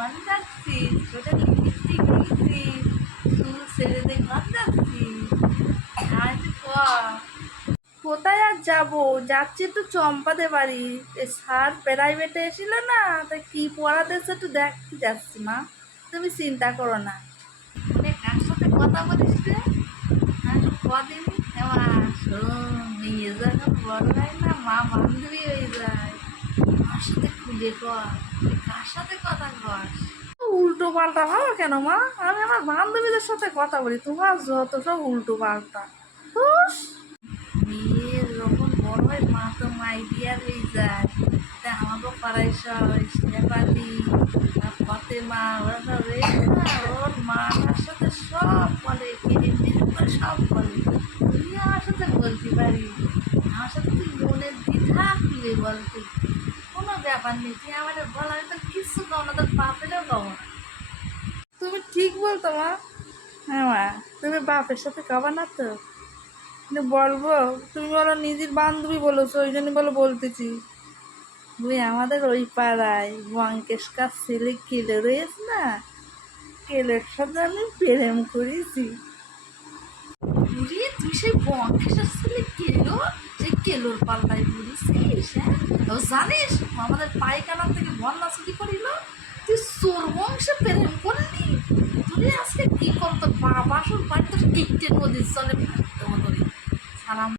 ঘর যাচ্ছিস? ওটা লিপস্টিক দিয়েছিস, চুল ছেড়ে দিয়ে ঘর যাচ্ছিস? আর কোথায় আর যাবো, যাচ্ছি একটু চম্পাদের বাড়ি। স্যার প্রাইভেটে এসেছিল না, তাই কি পড়াতেছে একটু দেখতে যাচ্ছি মা, তুমি চিন্তা করো না। মানে কার সাথে কথা বলিস রে? হ্যাঁ, একটু কদিন মেয়ে যখন বড় হয় না, মা বান্ধবী হয়ে যায়। আমার সাথে খুলে কর, তুই কার সাথে কথা কর? উল্টো পাল্টা ভাবো কেন মা? আমি আমার বান্ধবীদের সাথে কথা বলি, তোমার যত সব উল্টো পাল্টা। মেয়ের যখন বড় হয় মা তো মাইডিয়ার হয়ে যায়। তা আমাকেও পাড়ায় সব শেফালি, ফতেমা, ওরা সব রেখে না, ওর মার সাথে সব বলে, সব বলে। তুই আমার সাথে বলতে পারি, আমার সাথে তুই মনের দ্বিধা খুলে বলতে কোনো ব্যাপার নেই। তুই আমার বল, আমি তো কিছু কম না, তোর বাপেরও কম না। তুমি ঠিক বলতো মা। হ্যাঁ মা, তুমি বাপের সাথে খাবা না তো? বলবো, তুমি বলো নিজের বান্ধবী বলেছো, ওই জন্য বলো বলতেছি। ওই আমাদের ওই পাড়ায় বঙ্কেশকার ছেলে কেলে রয়েছে না, কেলের সাথে আমি প্রেম করেছি। তুই সেই বঙ্কেশের ছেলে কেলো, সেই কেলোর পাল্লায় ঘুরেছিস? হ্যাঁ, জানিস আমাদের পায়খানা থেকে বন্যা ছুটি করিল, তুই চোর বংশে প্রেম করলি? তুই আজকে কি করতো বাবা, বাড়িতে কিটে নদীর চলে সালাম।